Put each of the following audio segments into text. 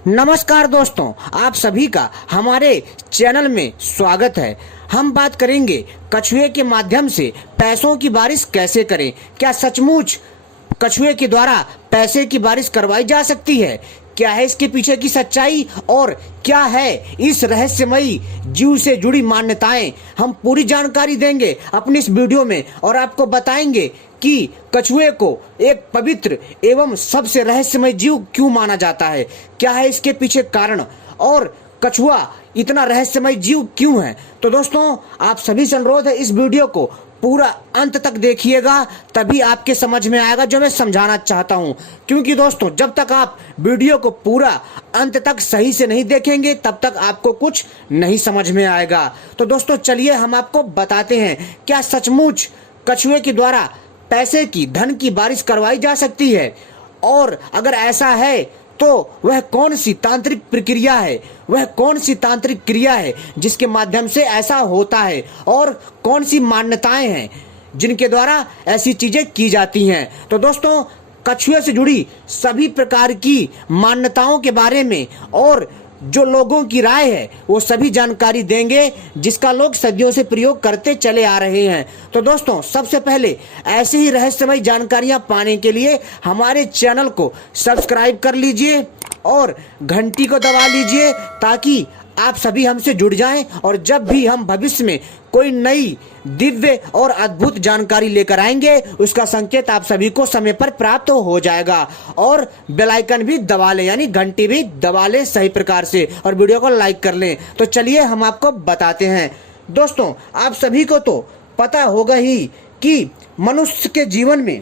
नमस्कार दोस्तों, आप सभी का हमारे चैनल में स्वागत है। हम बात करेंगे कछुए के माध्यम से पैसों की बारिश कैसे करें। क्या सचमुच कछुए के द्वारा पैसे की बारिश करवाई जा सकती है? क्या है इसके पीछे की सच्चाई और क्या है इस रहस्यमयी जीव से जुड़ी मान्यताएं? हम पूरी जानकारी देंगे अपनी इस वीडियो में और आपको बताएंगे कि कछुए को एक पवित्र एवं सबसे रहस्यमय जीव क्यों माना जाता है, क्या है इसके पीछे कारण और कछुआ इतना रहस्यमय जीव क्यों है। तो दोस्तों, आप सभी से अनुरोध है इस वीडियो को पूरा अंत तक देखिएगा, तभी आपके समझ में आएगा जो मैं समझाना चाहता हूं। क्योंकि दोस्तों, जब तक आप वीडियो को पूरा अंत तक सही से नहीं देखेंगे तब तक आपको कुछ नहीं समझ में आएगा। तो दोस्तों चलिए हम आपको बताते हैं, क्या सचमुच कछुए के द्वारा पैसे की धन की बारिश करवाई जा सकती है, और अगर ऐसा है तो वह कौन सी तांत्रिक प्रक्रिया है, वह कौन सी तांत्रिक क्रिया है जिसके माध्यम से ऐसा होता है, और कौन सी मान्यताएं हैं जिनके द्वारा ऐसी चीजें की जाती हैं। तो दोस्तों, कछुए से जुड़ी सभी प्रकार की मान्यताओं के बारे में और जो लोगों की राय है वो सभी जानकारी देंगे जिसका लोग सदियों से प्रयोग करते चले आ रहे हैं। तो दोस्तों, सबसे पहले ऐसे ही रहस्यमय जानकारियां पाने के लिए हमारे चैनल को सब्सक्राइब कर लीजिए और घंटी को दबा लीजिए ताकि आप सभी हमसे जुड़ जाएं, और जब भी हम भविष्य में कोई नई दिव्य और अद्भुत जानकारी लेकर आएंगे उसका संकेत आप सभी को समय पर प्राप्त हो जाएगा। और बेल आइकन भी दबा लें, यानी घंटी भी दबा लें सही प्रकार से, और वीडियो को लाइक कर लें। तो चलिए हम आपको बताते हैं। दोस्तों, आप सभी को तो पता होगा ही कि मनुष्य के जीवन में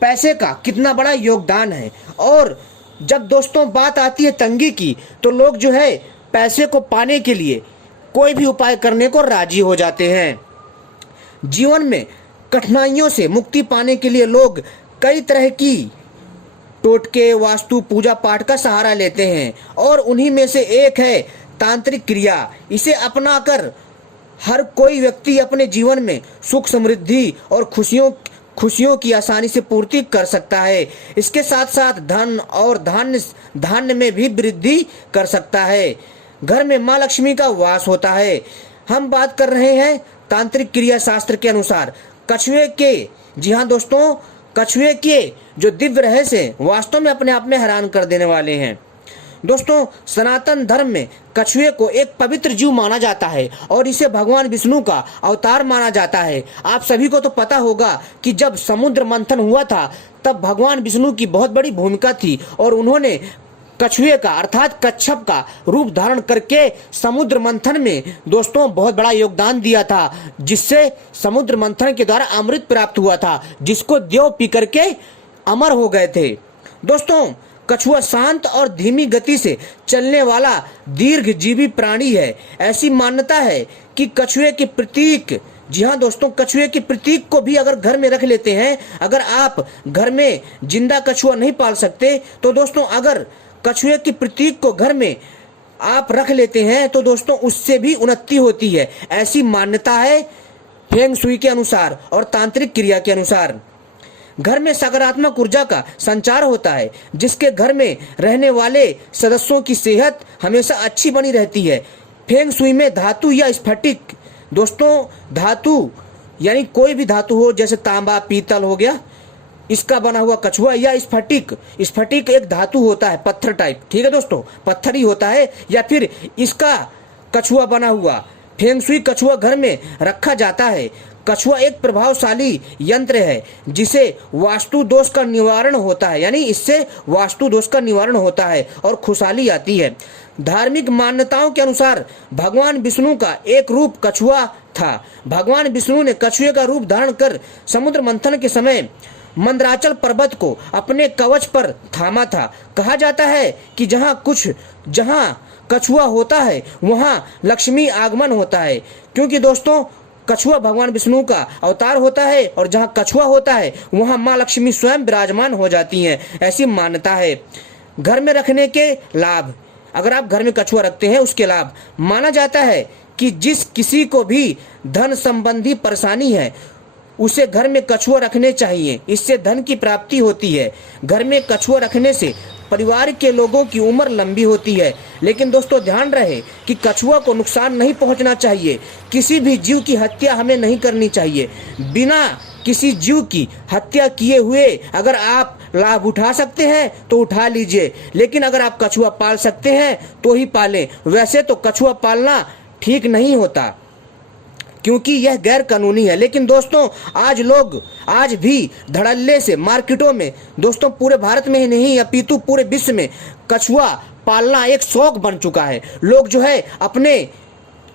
पैसे का कितना बड़ा योगदान है, और जब दोस्तों बात आती है तंगी की तो लोग जो है पैसे को पाने के लिए कोई भी उपाय करने को राजी हो जाते हैं। जीवन में कठिनाइयों से मुक्ति पाने के लिए लोग कई तरह की टोटके, वास्तु, पूजा पाठ का सहारा लेते हैं, और उन्हीं में से एक है तांत्रिक क्रिया। इसे अपनाकर हर कोई व्यक्ति अपने जीवन में सुख, समृद्धि और खुशियों की आसानी से पूर्ति कर सकता है। इसके साथ साथ धन और धान्य में भी वृद्धि कर सकता है। घर में माँ लक्ष्मी का वास होता है। हम बात कर रहे हैं तांत्रिक क्रिया शास्त्र के अनुसार कछुए के। जी हाँ दोस्तों, कछुए के जो दिव्य रहस्य वास्तव में अपने आप में हैरान कर देने वाले हैं। दोस्तों, सनातन धर्म में कछुए को एक पवित्र जीव माना जाता है और इसे भगवान विष्णु का अवतार माना जाता है। आप सभी को तो पता होगा कि जब समुद्र मंथन हुआ था तब भगवान विष्णु की बहुत बड़ी भूमिका थी, और उन्होंने कछुए का अर्थात कच्छप का रूप धारण करके समुद्र मंथन में दोस्तों बहुत बड़ा योगदान दिया था, जिससे समुद्र मंथन के द्वारा अमृत प्राप्त हुआ था, जिसको देव पी करके अमर हो गए थे। दोस्तों, कछुआ शांत और धीमी गति से चलने वाला दीर्घजीवी प्राणी है। ऐसी मान्यता है कि कछुए के प्रतीक, जी हाँ दोस्तों, कछुए के प्रतीक को भी अगर घर में रख लेते हैं, अगर आप घर में जिंदा कछुआ नहीं पाल सकते तो दोस्तों अगर कछुए के प्रतीक को घर में आप रख लेते हैं तो दोस्तों उससे भी उन्नति होती है। ऐसी मान्यता है फेंग शुई के अनुसार और तांत्रिक क्रिया के अनुसार। घर में सकारात्मक ऊर्जा का संचार होता है, जिसके घर में रहने वाले सदस्यों की सेहत हमेशा अच्छी बनी रहती है। फेंग शुई में धातु या स्फटिक, दोस्तों धातु यानी कोई भी धातु हो, जैसे तांबा, पीतल हो गया, इसका बना हुआ कछुआ, या स्फटिक एक धातु होता है, पत्थर टाइप, ठीक है दोस्तों, पत्थर ही होता है, या फिर इसका कछुआ बना हुआ फेंग शुई कछुआ घर में रखा जाता है। कछुआ एक प्रभावशाली यंत्र है जिसे वास्तु दोष का निवारण होता है, यानी इससे वास्तु दोष का निवारण होता है और खुशहाली आती है। धार्मिक मान्यताओं के अनुसार भगवान विष्णु का एक रूप कछुआ था। भगवान विष्णु ने कछुए का रूप धारण कर समुद्र मंथन के समय मंदराचल पर्वत को अपने कवच पर थामा था। कहा जाता है कि जहां कछुआ होता है वहां लक्ष्मी आगमन होता है, क्योंकि दोस्तों कछुआ भगवान विष्णु का अवतार होता है, और जहां कछुआ होता है वहां माँ लक्ष्मी स्वयं विराजमान हो जाती हैं। ऐसी मान्यता है। घर में रखने के लाभ, अगर आप घर में कछुआ रखते हैं उसके लाभ, माना जाता है कि जिस किसी को भी धन संबंधी परेशानी है उसे घर में कछुआ रखने चाहिए, इससे धन की प्राप्ति होती है। घर में कछुआ रखने से परिवार के लोगों की उम्र लंबी होती है। लेकिन दोस्तों ध्यान रहे कि कछुआ को नुकसान नहीं पहुंचना चाहिए। किसी भी जीव की हत्या हमें नहीं करनी चाहिए। बिना किसी जीव की हत्या किए हुए अगर आप लाभ उठा सकते हैं तो उठा लीजिए, लेकिन अगर आप कछुआ पाल सकते हैं तो ही पालें। वैसे तो कछुआ पालना ठीक नहीं होता क्योंकि यह गैर कानूनी है। लेकिन दोस्तों आज भी धड़ल्ले से मार्केटों में दोस्तों पूरे भारत में ही नहीं अपितु पूरे विश्व में कछुआ पालना एक शौक बन चुका है। लोग जो है अपने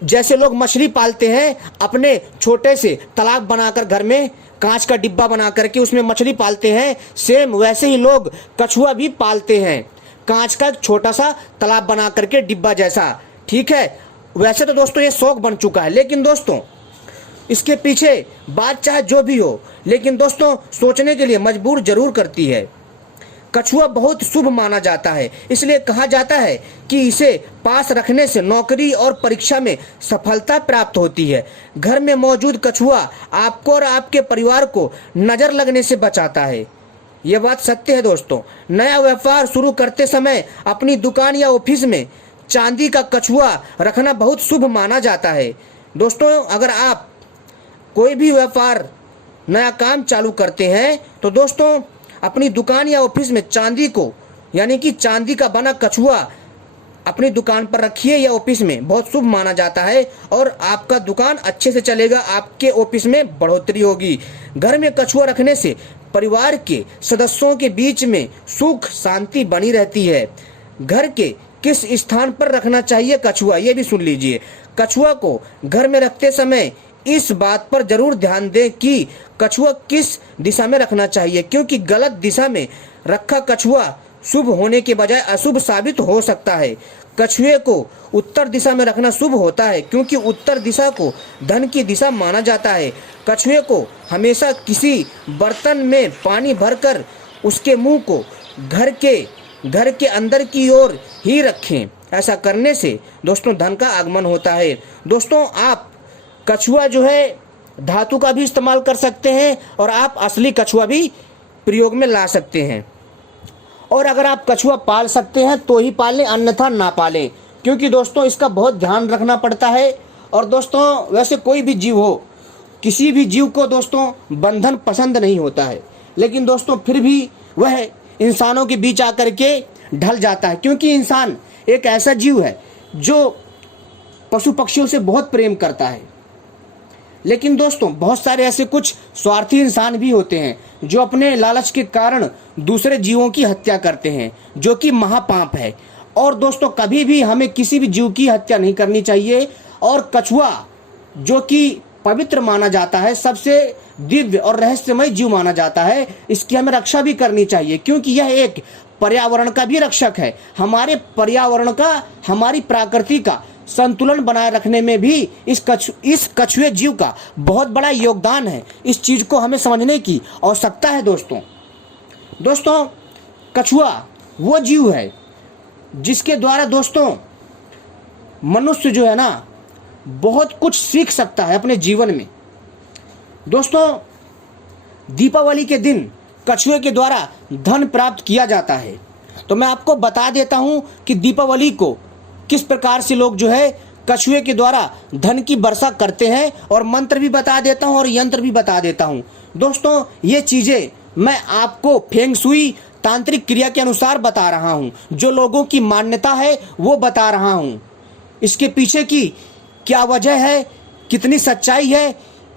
जैसे लोग मछली पालते हैं, अपने छोटे से तालाब बनाकर घर में कांच का डिब्बा बना करके उसमें मछली पालते हैं, सेम वैसे ही लोग कछुआ भी पालते हैं, कांच का छोटा सा तालाब बना करके डिब्बा जैसा। ठीक है, वैसे तो दोस्तों ये शौक बन चुका है। लेकिन दोस्तों इसके पीछे बात चाहे जो भी हो, लेकिन दोस्तों सोचने के लिए मजबूर जरूर करती है। कछुआ बहुत शुभ माना जाता है, इसलिए कहा जाता है कि इसे पास रखने से नौकरी और परीक्षा में सफलता प्राप्त होती है। घर में मौजूद कछुआ आपको और आपके परिवार को नजर लगने से बचाता है। यह बात सत्य है दोस्तों। नया व्यापार शुरू करते समय अपनी दुकान या ऑफिस में चांदी का कछुआ रखना बहुत शुभ माना जाता है। दोस्तों अगर आप कोई भी व्यापार नया काम चालू करते हैं तो दोस्तों अपनी दुकान या ऑफिस में चांदी को यानी कि चांदी का बना कछुआ अपनी दुकान पर रखिए या ऑफिस में, बहुत शुभ माना जाता है और आपका दुकान अच्छे से चलेगा, आपके ऑफिस में बढ़ोतरी होगी। घर में कछुआ रखने से परिवार के सदस्यों के बीच में सुख शांति बनी रहती है। घर के किस स्थान पर रखना चाहिए कछुआ, ये भी सुन लीजिए। कछुआ को घर में रखते समय इस बात पर जरूर ध्यान दें कि कछुआ किस दिशा में रखना चाहिए, क्योंकि गलत दिशा में रखा कछुआ शुभ होने के बजाय अशुभ साबित हो सकता है। कछुए को उत्तर दिशा में रखना शुभ होता है क्योंकि उत्तर दिशा को धन की दिशा माना जाता है। कछुए को हमेशा किसी बर्तन में पानी भरकर उसके मुंह को घर के अंदर की ओर ही रखें। ऐसा करने से दोस्तों धन का आगमन होता है। दोस्तों आप कछुआ जो है धातु का भी इस्तेमाल कर सकते हैं और आप असली कछुआ भी प्रयोग में ला सकते हैं। और अगर आप कछुआ पाल सकते हैं तो ही पालें, अन्यथा ना पालें, क्योंकि दोस्तों इसका बहुत ध्यान रखना पड़ता है। और दोस्तों वैसे कोई भी जीव हो, किसी भी जीव को दोस्तों बंधन पसंद नहीं होता है, लेकिन दोस्तों फिर भी वह इंसानों के बीच आकर के ढल जाता है, क्योंकि इंसान एक ऐसा जीव है जो पशु पक्षियों से बहुत प्रेम करता है। लेकिन दोस्तों बहुत सारे ऐसे कुछ स्वार्थी इंसान भी होते हैं जो अपने लालच के कारण दूसरे जीवों की हत्या करते हैं, जो कि महापाप है। और दोस्तों कभी भी हमें किसी भी जीव की हत्या नहीं करनी चाहिए। और कछुआ जो कि पवित्र माना जाता है, सबसे दिव्य और रहस्यमय जीव माना जाता है, इसकी हमें रक्षा भी करनी चाहिए, क्योंकि यह एक पर्यावरण का भी रक्षक है। हमारे पर्यावरण का, हमारी प्रकृति का संतुलन बनाए रखने में भी इस कछुए जीव का बहुत बड़ा योगदान है। इस चीज को हमें समझने की आवश्यकता है दोस्तों कछुआ वो जीव है जिसके द्वारा दोस्तों मनुष्य जो है ना बहुत कुछ सीख सकता है अपने जीवन में। दोस्तों दीपावली के दिन कछुए के द्वारा धन प्राप्त किया जाता है। तो मैं आपको बता देता हूं कि दीपावली को किस प्रकार से लोग जो है कछुए के द्वारा धन की वर्षा करते हैं, और मंत्र भी बता देता हूं और यंत्र भी बता देता हूं। दोस्तों ये चीजें मैं आपको फेंग शुई तांत्रिक क्रिया के अनुसार बता रहा हूं, जो लोगों की मान्यता है वो बता रहा हूं। इसके पीछे की क्या वजह है, कितनी सच्चाई है,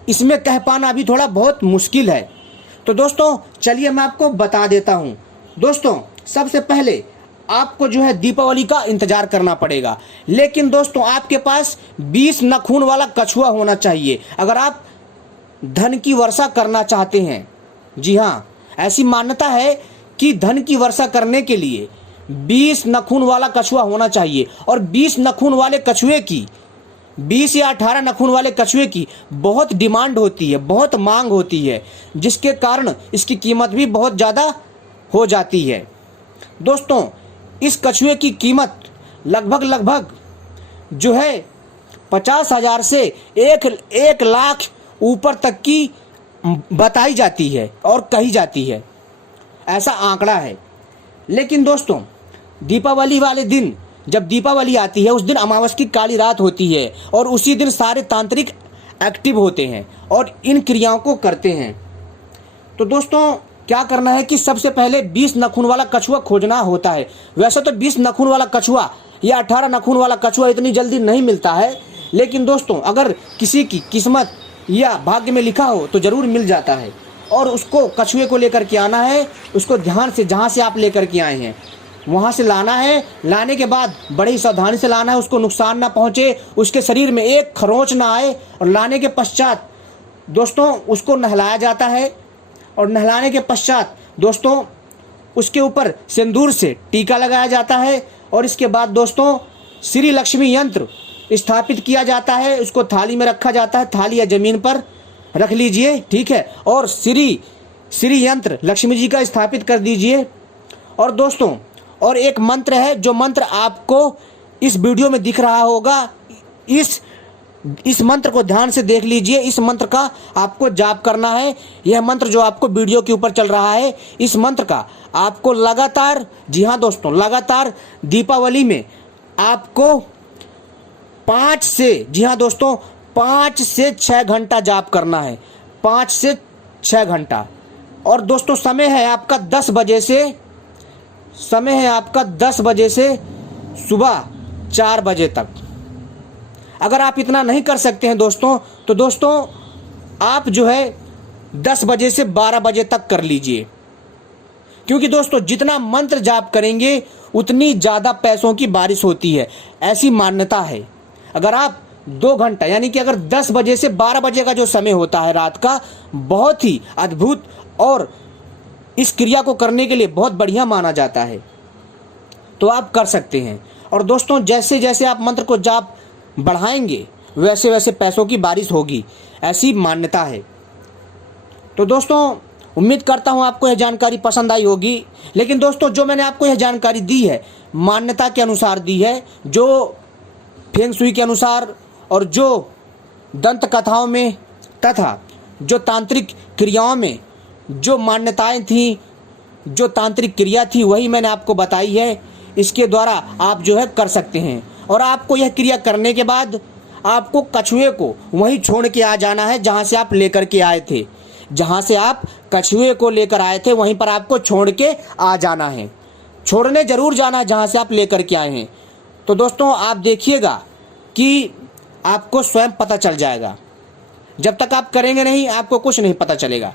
इसमें कह पाना भी थोड़ा बहुत मुश्किल है। तो दोस्तों चलिए मैं आपको बता देता हूं। दोस्तों सबसे पहले आपको जो है दीपावली का इंतजार करना पड़ेगा, लेकिन दोस्तों आपके पास 20 नखून वाला कछुआ होना चाहिए अगर आप धन की वर्षा करना चाहते हैं। जी हाँ, ऐसी मान्यता है कि धन की वर्षा करने के लिए 20 नखून वाला कछुआ होना चाहिए, और 20 नखून वाले कछुए की 20 या 18 नखून वाले कछुए की बहुत डिमांड होती है, बहुत मांग होती है, जिसके कारण इसकी कीमत भी बहुत ज़्यादा हो जाती है। दोस्तों इस कछुए की कीमत लगभग जो है 50,000 से 1 लाख ऊपर तक की बताई जाती है और कही जाती है, ऐसा आंकड़ा है। लेकिन दोस्तों दीपावली वाले दिन, जब दीपावली आती है उस दिन अमावस की काली रात होती है और उसी दिन सारे तांत्रिक एक्टिव होते हैं और इन क्रियाओं को करते हैं। तो दोस्तों क्या करना है कि सबसे पहले 20 नखून वाला कछुआ खोजना होता है। वैसे तो 20 नखून वाला कछुआ या 18 नखून वाला कछुआ इतनी जल्दी नहीं मिलता है, लेकिन दोस्तों अगर किसी की किस्मत या भाग्य में लिखा हो तो ज़रूर मिल जाता है। और उसको कछुए को लेकर के आना है, उसको ध्यान से जहाँ से आप लेकर के आए हैं वहाँ से लाना है। लाने के बाद बड़ी सावधानी से लाना है, उसको नुकसान ना पहुँचे, उसके शरीर में एक खरोंच ना आए। और लाने के पश्चात दोस्तों उसको नहलाया जाता है और नहलाने के पश्चात दोस्तों उसके ऊपर सिंदूर से टीका लगाया जाता है। और इसके बाद दोस्तों श्री लक्ष्मी यंत्र स्थापित किया जाता है, उसको थाली में रखा जाता है, थाली या ज़मीन पर रख लीजिए, ठीक है। और श्री यंत्र लक्ष्मी जी का स्थापित कर दीजिए। और दोस्तों और एक मंत्र है, जो मंत्र आपको इस वीडियो में दिख रहा होगा, इस मंत्र को ध्यान से देख लीजिए। इस मंत्र का आपको जाप करना है। यह मंत्र जो आपको वीडियो के ऊपर चल रहा है, इस मंत्र का आपको लगातार, जी हाँ दोस्तों, लगातार दीपावली में आपको 5 से, जी हाँ दोस्तों, 5 से 6 घंटा जाप करना है, 5 से 6 घंटा। और दोस्तों समय है आपका 10 बजे से, समय है आपका 10 बजे से सुबह 4 बजे तक। अगर आप इतना नहीं कर सकते हैं दोस्तों, तो दोस्तों आप जो है 10 बजे से 12 बजे तक कर लीजिए, क्योंकि दोस्तों जितना मंत्र जाप करेंगे उतनी ज़्यादा पैसों की बारिश होती है, ऐसी मान्यता है। अगर आप 2 घंटा, यानी कि अगर 10 बजे से 12 बजे का जो समय होता है रात का, बहुत ही अद्भुत और इस क्रिया को करने के लिए बहुत बढ़िया माना जाता है, तो आप कर सकते हैं। और दोस्तों जैसे जैसे आप मंत्र को जाप बढ़ाएंगे वैसे वैसे पैसों की बारिश होगी, ऐसी मान्यता है। तो दोस्तों उम्मीद करता हूँ आपको यह जानकारी पसंद आई होगी। लेकिन दोस्तों जो मैंने आपको यह जानकारी दी है मान्यता के अनुसार दी है, जो फेंग शुई के अनुसार और जो दंत कथाओं में तथा जो तांत्रिक क्रियाओं में जो मान्यताएं थी, जो तांत्रिक क्रिया थी, वही मैंने आपको बताई है। इसके द्वारा आप जो है कर सकते हैं। और आपको यह क्रिया करने के बाद आपको कछुए को वहीं छोड़ के आ जाना है जहाँ से आप लेकर के आए थे। जहाँ से आप कछुए को लेकर आए थे वहीं पर आपको छोड़ के आ जाना है। छोड़ने ज़रूर जाना है जहाँ से आप लेकर के आए हैं। तो दोस्तों आप देखिएगा कि आपको स्वयं पता चल जाएगा। जब तक आप करेंगे नहीं आपको कुछ नहीं पता चलेगा।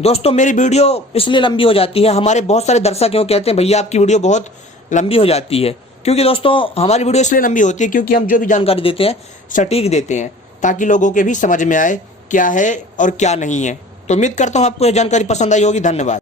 दोस्तों मेरी वीडियो इसलिए लंबी हो जाती है, हमारे बहुत सारे दर्शक क्यों कहते हैं भैया आपकी वीडियो बहुत लंबी हो जाती है, क्योंकि दोस्तों हमारी वीडियो इसलिए लंबी होती है क्योंकि हम जो भी जानकारी देते हैं सटीक देते हैं, ताकि लोगों के भी समझ में आए क्या है और क्या नहीं है। तो उम्मीद करता हूँ आपको यह जानकारी पसंद आई होगी। धन्यवाद।